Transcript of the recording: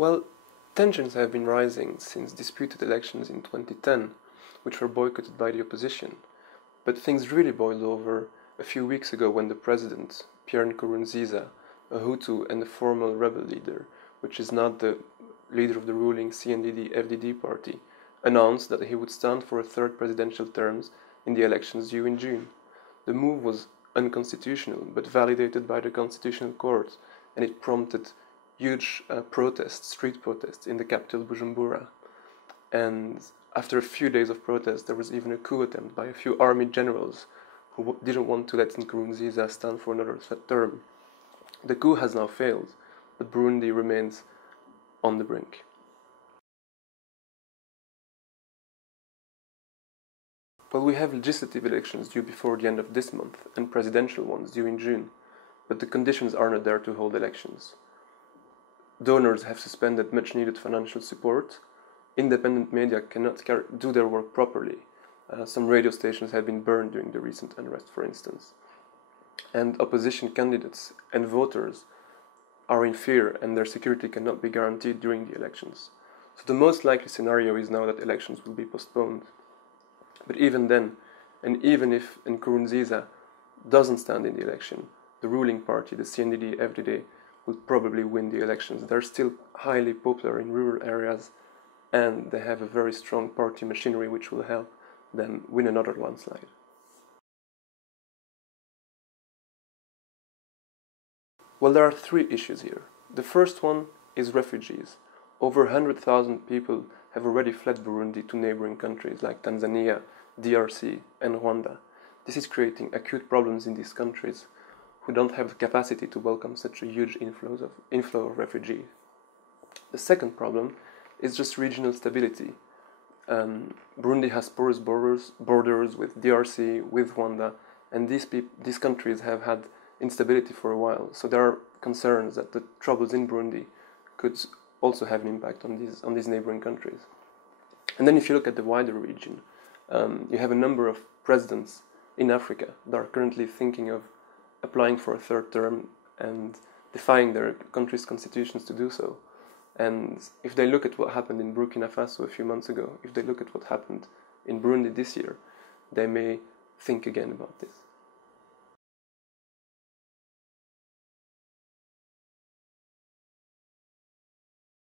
Well, tensions have been rising since disputed elections in 2010, which were boycotted by the opposition. But things really boiled over a few weeks ago when the president, Pierre Nkurunziza, a Hutu and a former rebel leader, which is not the leader of the ruling CNDD-FDD party, announced that he would stand for a third presidential term in the elections due in June. The move was unconstitutional, but validated by the Constitutional Court, and it prompted huge street protests in the capital Bujumbura. And after a few days of protests, there was even a coup attempt by a few army generals who didn't want to let Nkurunziza stand for another term. The coup has now failed, but Burundi remains on the brink. Well, we have legislative elections due before the end of this month and presidential ones due in June, but the conditions are not there to hold elections. Donors have suspended much-needed financial support. Independent media cannot do their work properly. Some radio stations have been burned during the recent unrest, for instance. And opposition candidates and voters are in fear, and their security cannot be guaranteed during the elections. So the most likely scenario is now that elections will be postponed. But even then, and even if Nkurunziza doesn't stand in the election, the ruling party, the CNDD-FDD, will probably win the elections. They're still highly popular in rural areas, and they have a very strong party machinery which will help them win another landslide. Well, there are three issues here. The first one is refugees. Over 100,000 people have already fled Burundi to neighboring countries like Tanzania, DRC, and Rwanda. This is creating acute problems in these countries who don't have the capacity to welcome such a huge inflow of refugees. The second problem is just regional stability. Burundi has porous borders with DRC, with Rwanda, and these countries have had instability for a while. So there are concerns that the troubles in Burundi could also have an impact on these neighboring countries. And then if you look at the wider region, you have a number of presidents in Africa that are currently thinking of applying for a third term and defying their country's constitutions to do so. And if they look at what happened in Burkina Faso a few months ago, if they look at what happened in Burundi this year, they may think again about this.